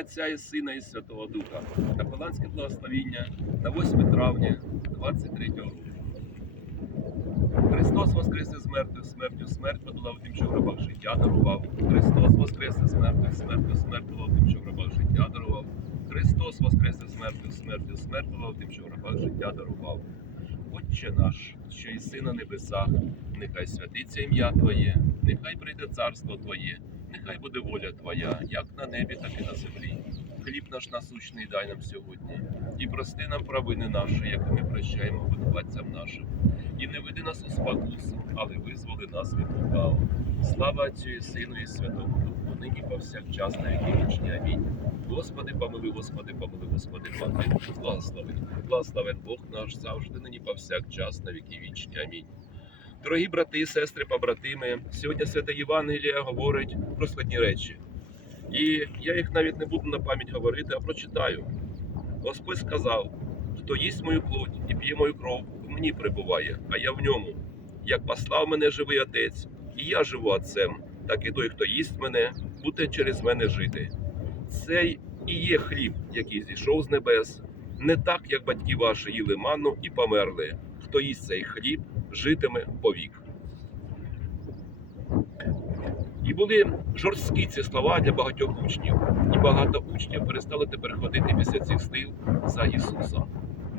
Отця і Сина і Святого Духа. Капеланське благословіння на 8 травня 23 року. Христос воскресе з мертвих, смертю смерть подолав тим, що в гробах життя дарував. Христос воскресе з мертвих, смертю смерть подолав тим, що в гробах життя дарував. Христос воскресе з мертвих, смертю смерть подолав тим, що в гробах життя дарував. Отче наш, що єси на небесах, нехай святиться ім'я Твоє, нехай прийде царство Твоє, нехай буде воля Твоя, як на небі, так і на землі. Хліб наш насущний дай нам сьогодні, і прости нам провини наші, як ми прощаємо винуватцям нашим. І не веди нас у спокусу, але визволи нас від лукавого. Слава Отцю Сину і Святому Духу, нині повсякчас на віки вічні. Амінь. Господи, помили, Господи, помили, Господи, помили. Благослови. Благословен Бог наш завжди, нині повсякчас на віки вічні. Амінь. Дорогі брати сестри, побратими, сьогодні Святе Євангеліє говорить про складні речі. І я їх навіть не буду на пам'ять говорити, а прочитаю. Господь сказав: хто їсть мою плоть і п'є мою кров, в мені перебуває, а я в ньому. Як послав мене живий отець, і я живу отцем, так і той, хто їсть мене, буде через мене жити. Цей і є хліб, який зійшов з небес, не так, як батьки ваші їли манну і померли. Хто їсть цей хліб, житиме повік. І були жорсткі ці слова для багатьох учнів, і багато учнів перестали тепер ходити після цих слів за Ісусом.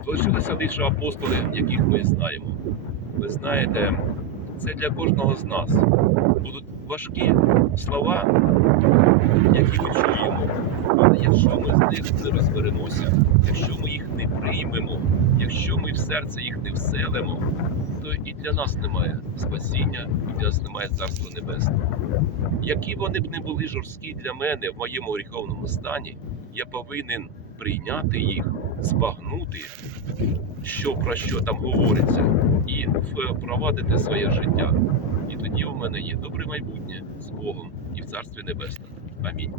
Залишилися лише апостоли, яких ми знаємо. Ви знаєте, це для кожного з нас. Будуть важкі слова, які ми чуємо. Якщо ми з них не розберемося, якщо ми їх не приймемо, якщо ми в серце їх не вселимо, то і для нас немає спасіння, і для нас немає царства небесного. Які вони б не були жорсткі для мене в моєму гріховному стані, я повинен прийняти їх, збагнути, що про що там говориться, і впровадити своє життя. І тоді у мене є добре майбутнє з Богом і в Царстві Небесному. Амінь.